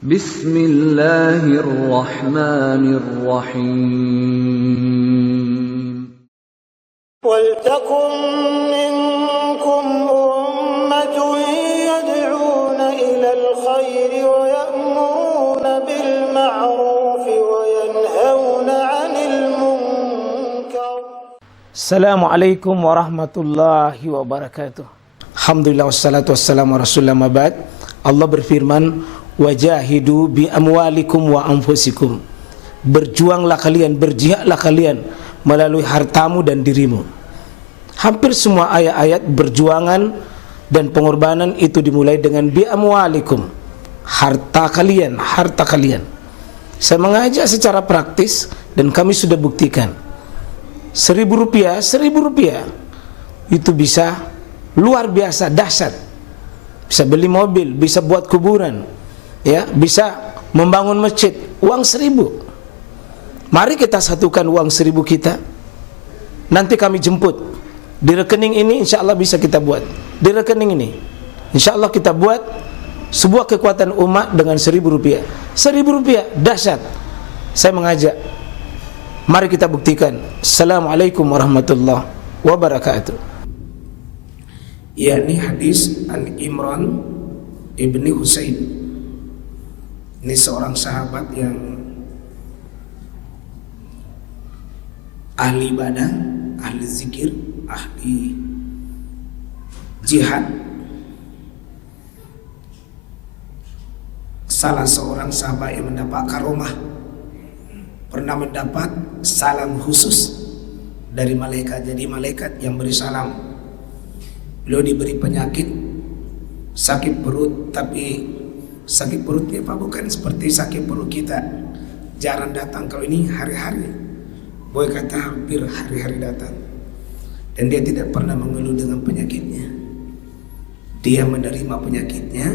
Bismillahirrahmanirrahim. وَلْتَكُنْ مِنْكُمْ أُمَّةٌ يَدْعُونَ إِلَى الْخَيْرِ وَيَأْمُرُونَ بِالْمَعْرُوفِ وَيَنْهَوْنَ عَنِ الْمُنْكَرِ. Assalamualaikum warahmatullahi wabarakatuh. Alhamdulillah wassalatu wassalamu rasulullah mabad. Allah berfirman, wajahidu bi amwalikum wa anfusikum. Berjuanglah kalian, berjihadlah kalian melalui hartamu dan dirimu. Hampir semua ayat-ayat berjuangan dan pengorbanan itu dimulai dengan bi amwalikum, harta kalian, harta kalian. Saya mengajak secara praktis dan kami sudah buktikan. Rp1.000 itu bisa luar biasa dahsyat. Bisa beli mobil, bisa buat kuburan, ya, bisa membangun masjid. Uang 1.000. Mari kita satukan uang 1.000 kita. Nanti kami jemput di rekening ini, insya Allah bisa kita buat. Di rekening ini, insya Allah kita buat sebuah kekuatan umat dengan Rp1.000. Rp1.000 dahsyat. Saya mengajak, mari kita buktikan. Assalamualaikum warahmatullahi wabarakatuh. Yakni hadis An Imran ibni Husain. Ini seorang sahabat yang ahli ibadah, ahli zikir, ahli jihad. Salah seorang sahabat yang mendapat karomah, pernah mendapat salam khusus dari malaikat. Jadi malaikat yang beri salam. Beliau diberi penyakit, sakit perut, tapi sakit perutnya Pak bukan seperti sakit perut kita, jarang datang. Kalau ini hari-hari, boleh kata hampir hari-hari datang. Dan dia tidak pernah mengeluh dengan penyakitnya. Dia menerima penyakitnya,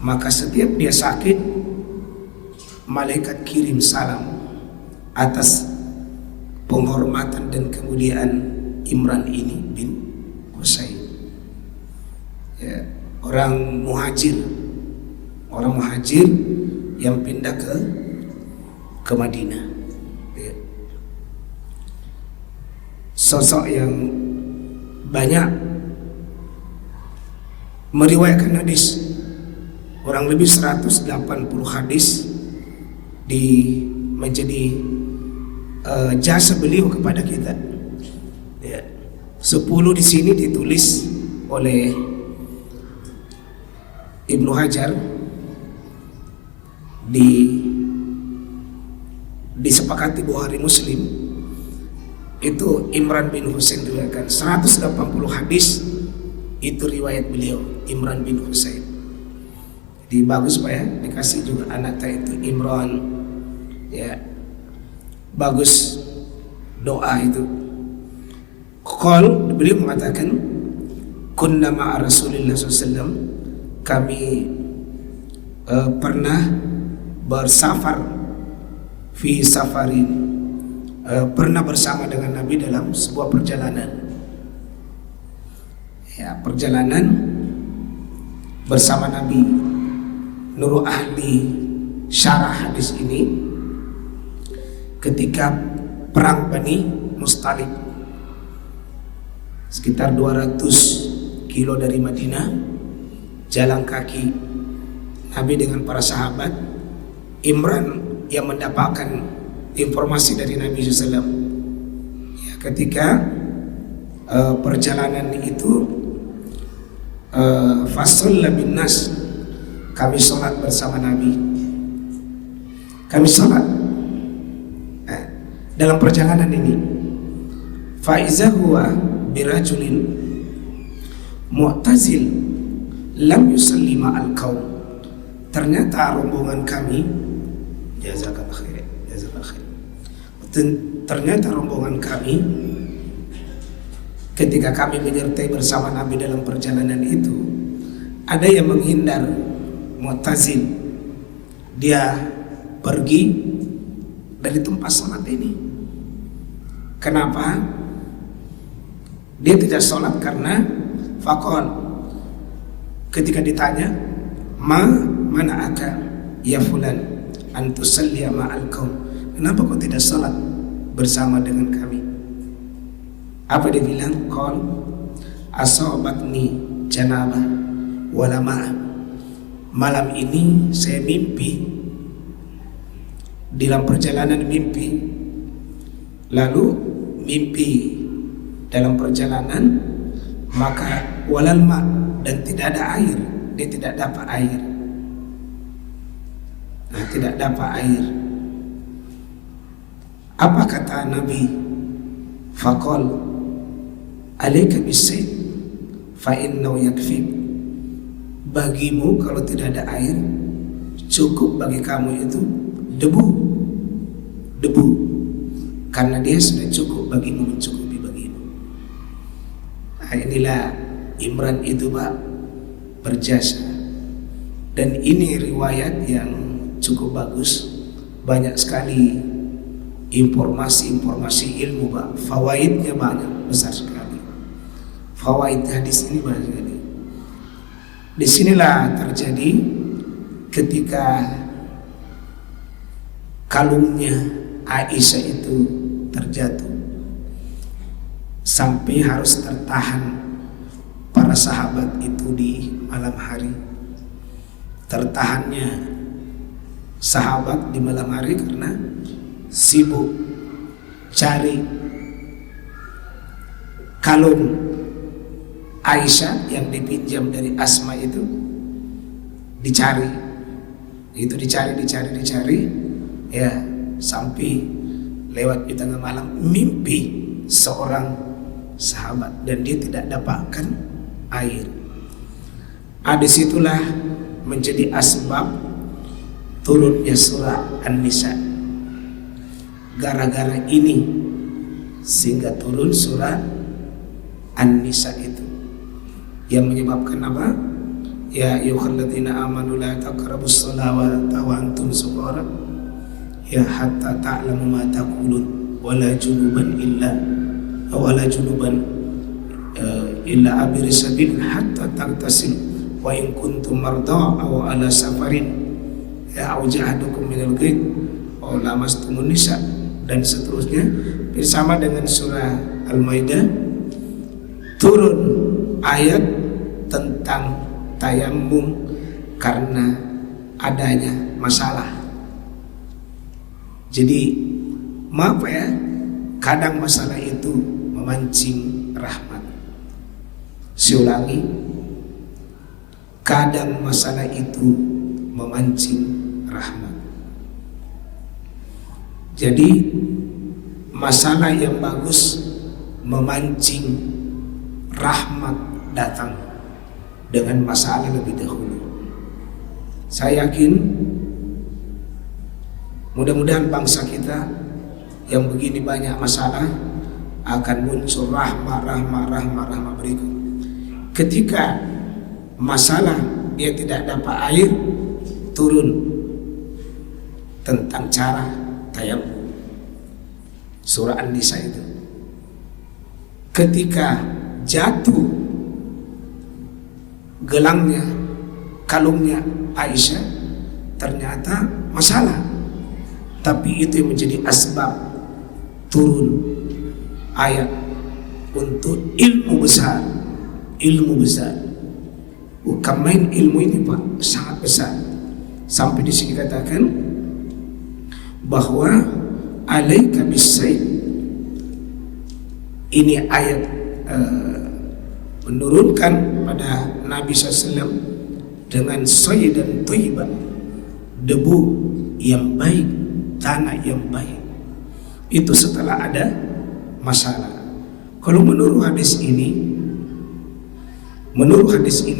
maka setiap dia sakit, malaikat kirim salam atas penghormatan dan kemuliaan Imran ini bin Husain. Ya, orang muhajir yang pindah ke Madinah. Ya. Sosok yang banyak meriwayatkan hadis, kurang lebih 180 hadis menjadi jasa beliau kepada kita. Ya. 10 di sini ditulis oleh Ibnu Hajar, disepakati Bukhari Muslim. Itu Imran bin Husain riwayatkan 180 hadis, itu riwayat beliau Imran bin Husain. Jadi bagus Pak ya, dikasih juga anak itu Imran, ya, bagus doa itu. Beliau mengatakan, kunna ma'a Rasulillah SAW, kami pernah bersafar fi safarin, pernah bersama dengan Nabi dalam sebuah perjalanan. Ya, perjalanan bersama Nabi. Nurul ahli syarah hadis ini ketika perang Bani Mustalik, sekitar 200 kilo dari Madinah, jalan kaki Nabi dengan para sahabat. Imran yang mendapatkan informasi dari Nabi SAW. Ya, ketika perjalanan itu, fasalla bin nas, kami sholat bersama Nabi. Kami sholat dalam perjalanan ini. Faiza huwa birajulin mu'tazil lam yusalli ma'al qaum. Ternyata rombongan kami, jazakallahu khair. Ternyata rombongan kami ketika kami menyertai bersama Nabi dalam perjalanan itu, ada yang menghindar, mu'tazil. Dia pergi dari tempat sholat ini. Kenapa? Dia tidak sholat karena faqal, ketika ditanya mana akan ya fulan an tusalli ma'al qaum, kenapa kau tidak salat bersama dengan kami? Apa dia bilang? Qal asabatni janabah wala ma'a, malam ini saya mimpi, dalam perjalanan mimpi, lalu mimpi dalam perjalanan, maka walal ma, dan tidak ada air, dia tidak dapat air. Nah, tidak dapat air. Apa kata Nabi? Faqal alaika bisayf fa innahu yakfik, bagimu kalau tidak ada air, cukup bagi kamu itu debu, karena dia sudah cukup bagimu, mencukupi bagimu. Nah, inilah Imran itu Pak berjasa, dan ini riwayat yang cukup bagus, banyak sekali informasi ilmu Pak, fawaidnya banyak, besar sekali. Fawaid hadis ini banyak sekali. Disinilah terjadi ketika kalungnya Aisyah itu terjatuh, sampai harus tertahan para sahabat itu di malam hari. Tertahannya sahabat di malam hari karena sibuk cari kalung Aisyah yang dipinjam dari Asma itu, dicari ya, sampai lewat di tengah malam mimpi seorang sahabat dan dia tidak dapatkan air. Disitulah menjadi asbab turunnya surah An-Nisa. Gara-gara ini sehingga turun surah An-Nisa itu, yang menyebabkan apa? Ya ayyuhalladzina amanu la taqrabus sholawata wa antum sukara, ya hatta ta'lamu ma taqulun wala junuban illa abir sabil hatta tagtasil wa in kuntum marda aw ala safarin ya aujahadukum minal ghaib aw lamastumun nisa, dan seterusnya. Bersama dengan surah Al-Maidah turun ayat tentang tayamum karena adanya masalah. Jadi maaf ya, kadang masalah itu memancing rahmat. Saya ulangi, kadang masalah itu memancing rahmat. Jadi masalah yang bagus memancing rahmat datang dengan masalah lebih dahulu. Saya yakin mudah-mudahan bangsa kita yang begini banyak masalah akan muncul rahmah berikut. Ketika masalah dia tidak dapat air, turun tentang cara tayamum, surah An-Nisa itu. Ketika jatuh gelangnya, kalungnya Aisyah, ternyata masalah, tapi itu yang menjadi asbab turun ayat untuk ilmu besar. Bukan main ilmu ini Pak, sangat besar. Sampai di sini katakan bahwa alaika bisayf, ini ayat menurunkan pada Nabi SAW dengan soy dan toibah, debu yang baik, tanah yang baik. Itu setelah ada masalah. Kalau menurut hadis ini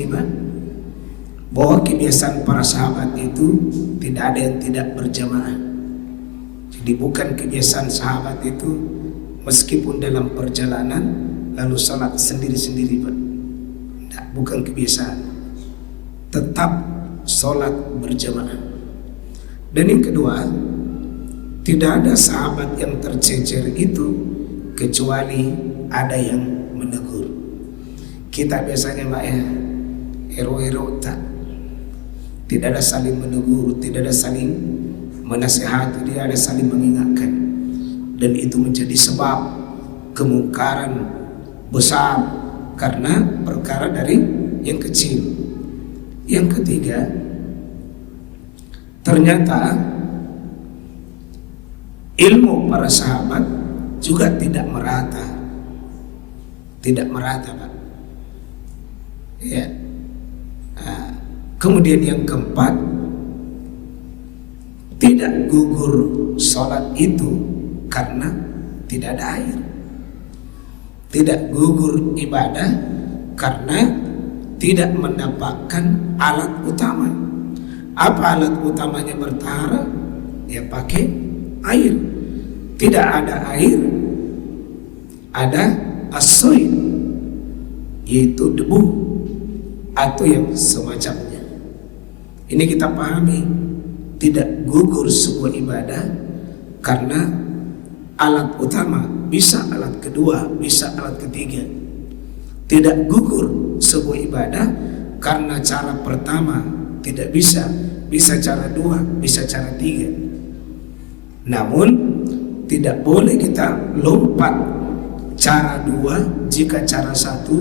Pak, bahwa kebiasaan para sahabat itu tidak ada yang tidak berjamaah. Jadi bukan kebiasaan sahabat itu meskipun dalam perjalanan lalu salat sendiri-sendiri Pak. Tidak, bukan kebiasaan. Tetap salat berjamaah. Dan yang kedua, tidak ada sahabat yang tercecer itu kecuali ada yang menegur. Kita biasanya Pak ya, hero tak. Tidak ada saling menegur, tidak ada saling menasihati, tidak ada saling mengingatkan. Dan itu menjadi sebab kemungkaran besar karena perkara dari yang kecil. Yang ketiga, ternyata ilmu para sahabat juga tidak merata. Tidak merata, Pak. Ya. Kemudian yang keempat, tidak gugur sholat itu karena tidak ada air. Tidak gugur ibadah karena tidak mendapatkan alat utama. Apa alat utamanya bertahara? Ya pakai air. Tidak ada air, ada as-soid, yaitu debu atau yang semacamnya. Ini kita pahami, tidak gugur sebuah ibadah karena alat utama, bisa alat kedua, bisa alat ketiga. Tidak gugur sebuah ibadah karena cara pertama tidak bisa, bisa cara dua, bisa cara tiga. Namun tidak boleh kita lompat cara dua jika cara satu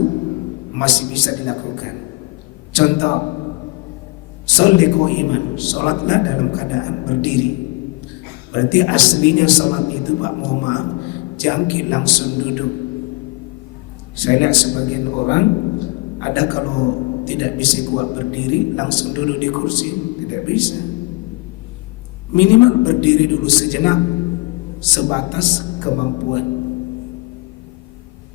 masih bisa dilakukan. Contoh, sholli qa'iman, sholatlah dalam keadaan berdiri. Berarti aslinya sholat itu, Pak, mohon maaf, jangkit langsung duduk. Saya lihat sebagian orang ada kalau tidak bisa kuat berdiri langsung duduk di kursi, tidak bisa. Minimal berdiri dulu sejenak, sebatas kemampuan.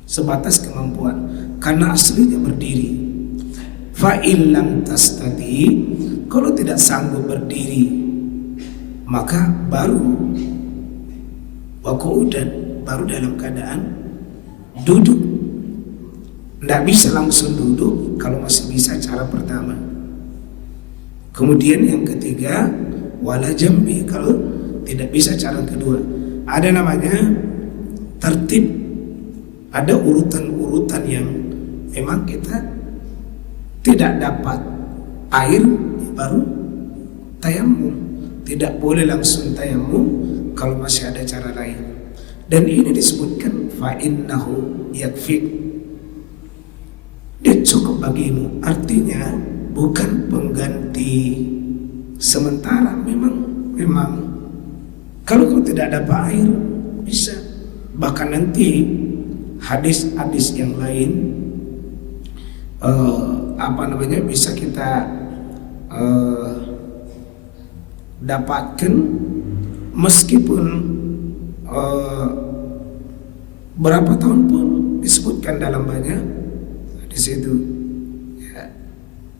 Sebatas kemampuan, karena aslinya berdiri. Fa illam tastati, kalau tidak sanggup berdiri, maka baru waqu'udan, baru dalam keadaan duduk. Tidak bisa langsung duduk kalau masih bisa cara pertama. Kemudian yang ketiga, wala jambi, kalau tidak bisa cara kedua. Ada namanya tertib, ada urutan-urutan yang memang kita tidak dapat air, baru tayamum. Tidak boleh langsung tayamum kalau masih ada cara lain. Dan ini disebutkan fa innahu yakfik, dia cukup bagimu. Artinya bukan pengganti sementara. Memang kalau kau tidak dapat air bisa. Bahkan nanti hadis-hadis yang lain bisa kita dapatkan meskipun berapa tahun pun disebutkan dalam banyak di situ.